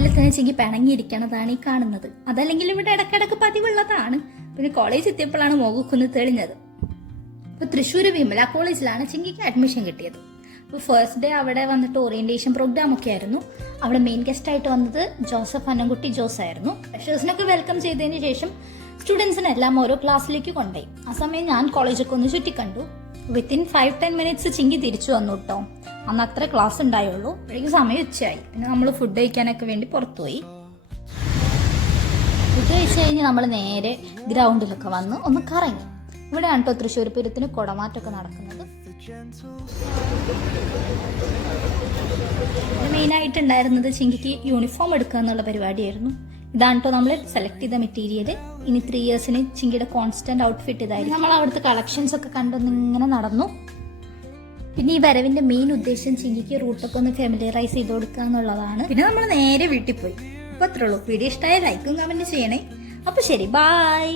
രാവിലെ തന്നെ ചിങ്കി പിണങ്ങിയിരിക്കണതാണ് ഈ കാണുന്നത്. അതല്ലെങ്കിൽ ഇവിടെ ഇടക്കിടക്ക് പതിവുള്ളതാണ്. പിന്നെ കോളേജ് എത്തിയപ്പോഴാണ് മോകുന്ന് തെളിഞ്ഞത്. ഇപ്പൊ തൃശ്ശൂർ വിമല കോളേജിലാണ് ചിങ്കിക്ക് അഡ്മിഷൻ കിട്ടിയത്. അപ്പോൾ ഫസ്റ്റ് ഡേ അവിടെ വന്നിട്ട് ഓറിയന്റേഷൻ പ്രോഗ്രാം ഒക്കെ ആയിരുന്നു. അവിടെ മെയിൻ ഗസ്റ്റ് ആയിട്ട് വന്നത് ജോസഫ് അന്നംകുട്ടി ജോസ് ആയിരുന്നു. ഫ്രഷേഴ്സിനൊക്കെ വെൽക്കം ചെയ്തതിന് ശേഷം സ്റ്റുഡൻസിനെല്ലാം ഓരോ ക്ലാസ്സിലേക്ക് കൊണ്ടുപോയി. ആ സമയം ഞാൻ കോളേജൊക്കെ ഒന്ന് ചുറ്റിക്കണ്ടു. വിത്തിൻ 5-10 മിനിറ്റ്സ് ചിങ്കി തിരിച്ചു വന്നു കേട്ടോ. അന്ന് അത്ര ക്ലാസ് ഉണ്ടായുള്ളൂ. അപ്പോഴേക്കും സമയം ഉച്ചയായി. പിന്നെ നമ്മൾ ഫുഡ് കഴിക്കാനൊക്കെ വേണ്ടി പുറത്തുപോയി. ഫുഡ് കഴിച്ച് കഴിഞ്ഞ് നമ്മൾ നേരെ ഗ്രൗണ്ടിലൊക്കെ വന്ന് ഒന്ന് കറങ്ങി. ഇവിടെയാണ് കേട്ടോ തൃശ്ശൂർ പൂരത്തിന് കുടമാറ്റമൊക്കെ നടക്കുന്നത്. മെയിനായിട്ടുണ്ടായിരുന്നത് ചിങ്കിക്ക് യൂണിഫോം എടുക്കുക എന്നുള്ള പരിപാടിയായിരുന്നു. ഇതാണ് കേട്ടോ നമ്മൾ സെലക്ട് ചെയ്ത മെറ്റീരിയൽ. ഇനി 3 ഇയേഴ്സിന് ചിങ്കിയുടെ കോൺസ്റ്റന്റ് ഔട്ട്ഫിറ്റ് ഇതായിരുന്നു. നമ്മൾ അവിടുത്തെ കളക്ഷൻസ് ഒക്കെ കണ്ടൊന്ന് ഇങ്ങനെ നടന്നു. പിന്നെ ഈ വരവിന്റെ മെയിൻ ഉദ്ദേശം ചിങ്കിക്ക് റൂട്ടൊക്കെ ഒന്ന് ഫെമിലിയറൈസ് ചെയ്ത് കൊടുക്കുക എന്നുള്ളതാണ്. പിന്നെ നമ്മൾ നേരെ വീട്ടിൽ പോയി. അപ്പൊ അത്രേ ഉള്ളൂ. വീഡിയോ ഇഷ്ടമായ ലൈക്കും കമന്റ് ചെയ്യണേ. അപ്പൊ ശരി, ബൈ.